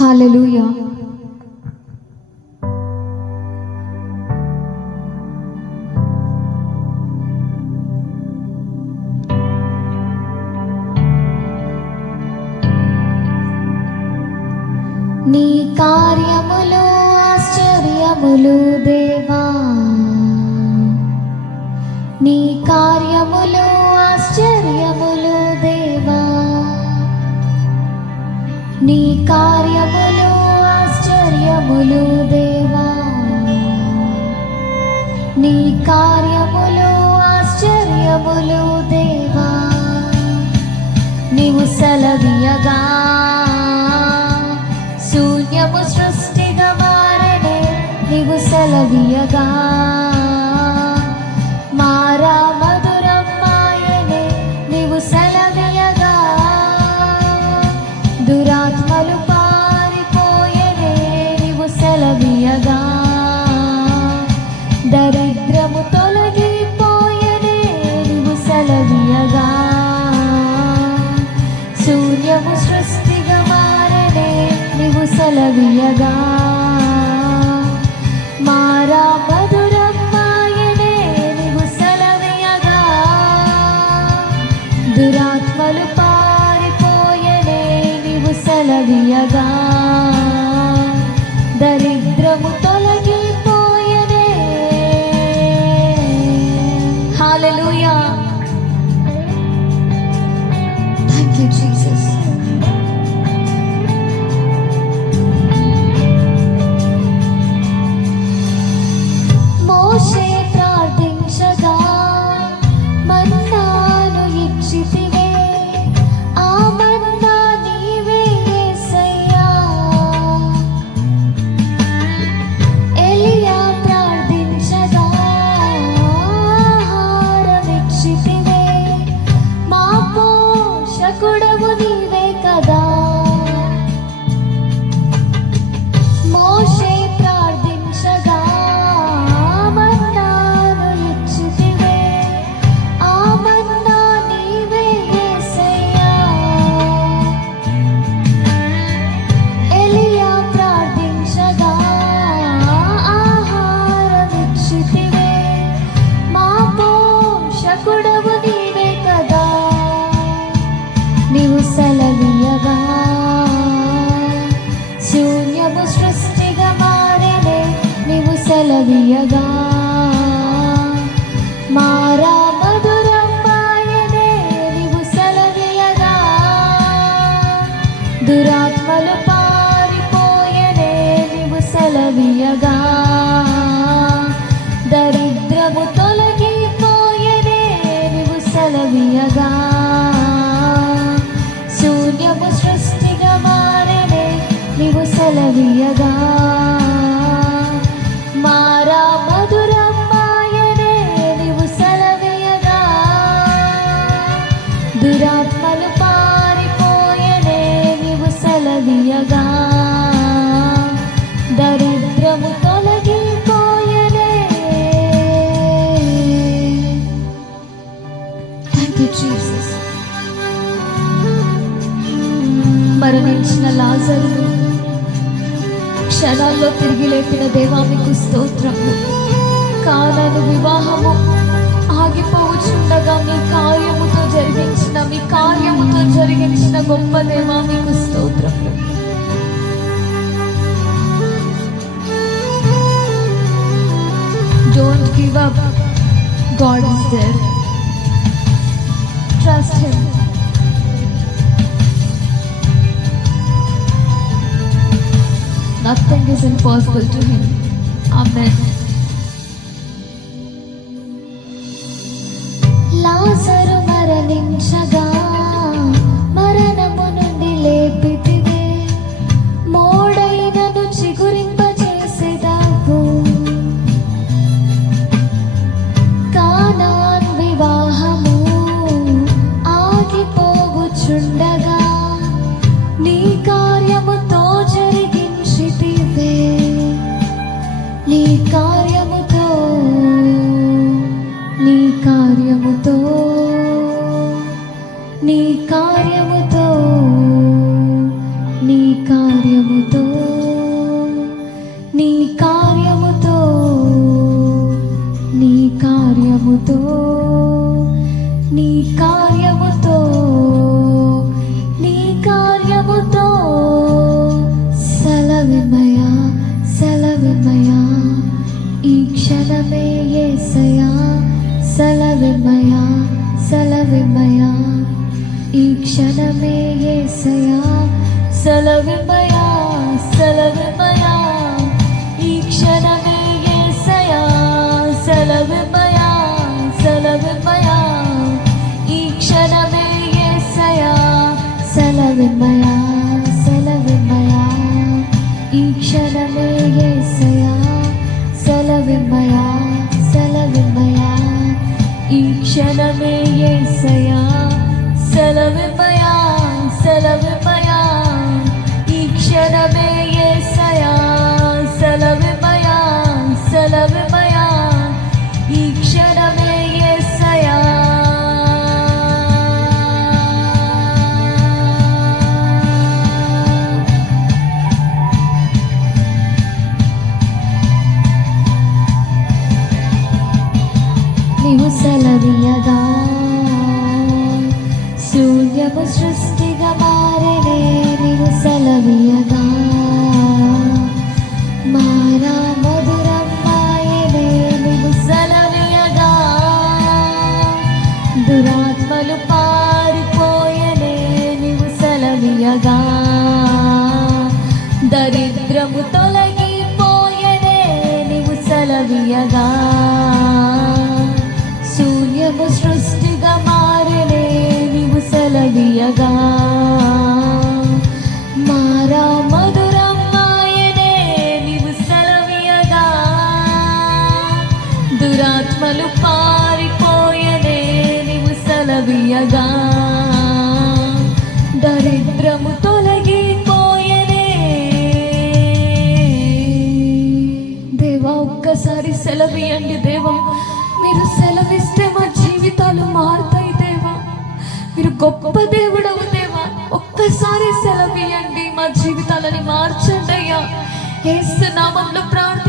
హల్లెలూయా. నీ కార్యములు ఆశ్చర్యములు దేవా, నీ కార్యములు ఆశ్చర్యములు దేవా, నీ కార్యములు ఆశ్చర్యములు దేవా, నీ కార్యములు ఆశ్చర్యములు దేవా. నీవు సెలవీయగా శూన్యము సృష్టిగా మారనే, నీవు సెలవీయగా మారా మధురం మాయనే, నీవు సెలవీయగా దురాత్మలు పారిపోయనే, నీవు సెలవీయగా దరిద్రము తొలగిపోయనే, నీవు సెలవీయగా శూన్యము సృష్టిగా మారనే, నీవు సెలవీయగా మారా మధురం మాయనే, నీవు సెలవీయగా దురాత్మలు పారిపోయనే, నీవు సెలవీయగా దరిద్రము తొలగిపోయనే. హల్లెలూయా. Thank you Jesus. మోషే ప్రార్థించగా మన్నాను ఇచ్చితివే, ఆ మన్నా నీవే యేసయ్యా. ఎలియా ప్రార్థించగా ఆహారం ఇచ్చితివే, మా పోషకుడవు నీవే కదా. మోషే ప్రార్థించగా మన్నాను ఇచ్చితివే, ఆ మన్నా నీవే యేసయ్యా. ఎలియా ప్రార్థించగా ఆహారం ఇచ్చితివే, మా పోషకుడవు నీవే కదా. నీవు సెలవీయగా శూన్యము సృష్టిగా మారనే, నీవు సెలవీయగా మారా మధురం మాయనే, నీవు సెలవీయగా దురాత్మలు పారిపోయనే, నీవు సెలవీయగా దరిద్రము తొలగిపోయనే, నీవు సెలవీయగా శూన్యము సృష్టిగా మారనే, నీవు సెలవీయగా మారా మధురం మాయనే, నీవు సెలవీయగా దురాత్మలు పారిపోయనే, నీవు సెలవీయగా దరిద్రము తొలగిపోయనే. Thank you Jesus. మరణించిన లాజరును క్షణాల్లో తిరిగి లేపిన దేవా మీకు స్తోత్రము. కానాను వివాహము ఆగిపోవచ్చుండగా మీ కార్యముతో జరిగించిన గొప్ప దేవా మీకు స్తోత్రము. Don't give up. God is there. Trust Him. Nothing is impossible to Him. Amen. లాజరు మరణించగా మరణము నుండి లేపితివే, మోడైనను చిగురింపచేసేదావు. కానాన్ వివాహము ఆగిపోవుచుండగా నీ కార్యముతో జరిగించితివే, నీ కార్యముతో సెలవిమ్మయా ఈ క్షణమే యేసయ్యా సెలవిమ్మయా సెలవిమ్మయా ఈ క్షణమే యేసయ్యా సెలవిమ్మయా సెలవిమ్మయా ఈ క్షణమే యేసయ్యా సెలవిమ్మయా సెలవిమ్మయా ఈ క్షణమే యేసయ్యా సెలవిమ్మయా సెలవిమ్మయా ఈ క్షణమే యేసయ్యా సెలవిమ్మయా సెలవిమ్మయా ఈ క్షణమే యేసయ్యా నీవు సెలవీయగా శూన్యము సృష్టిగా మారనే నీవు సెలవీయగా మారా మధురం మాయనే నీవు సెలవీయగా దురాత్మలు పారిపోయనే నీవు సెలవీయగా దరిద్రము తొలగిపోయనే నీవు సెలవీయగా శూన్యము సృష్టిగా మారనే నీవు సెలవీయగా మారా మధురం మాయనే నీవు సెలవీయగా దురాత్మలు పారిపోయనే నీవు సెలవీయగా దరిద్రము తొలగిపోయనే దేవా ఒక్కసారి సెలవీయండి దేవా మీరు సెలవిస్తే మా జీవితాలు మారుతాయి దేవా మీరు గొప్ప దేవుడవు దేవా ఒక్కసారి సెలవియండి మా జీవితాలని మార్చండి అయ్యా యేసు నామములో ప్రార్థన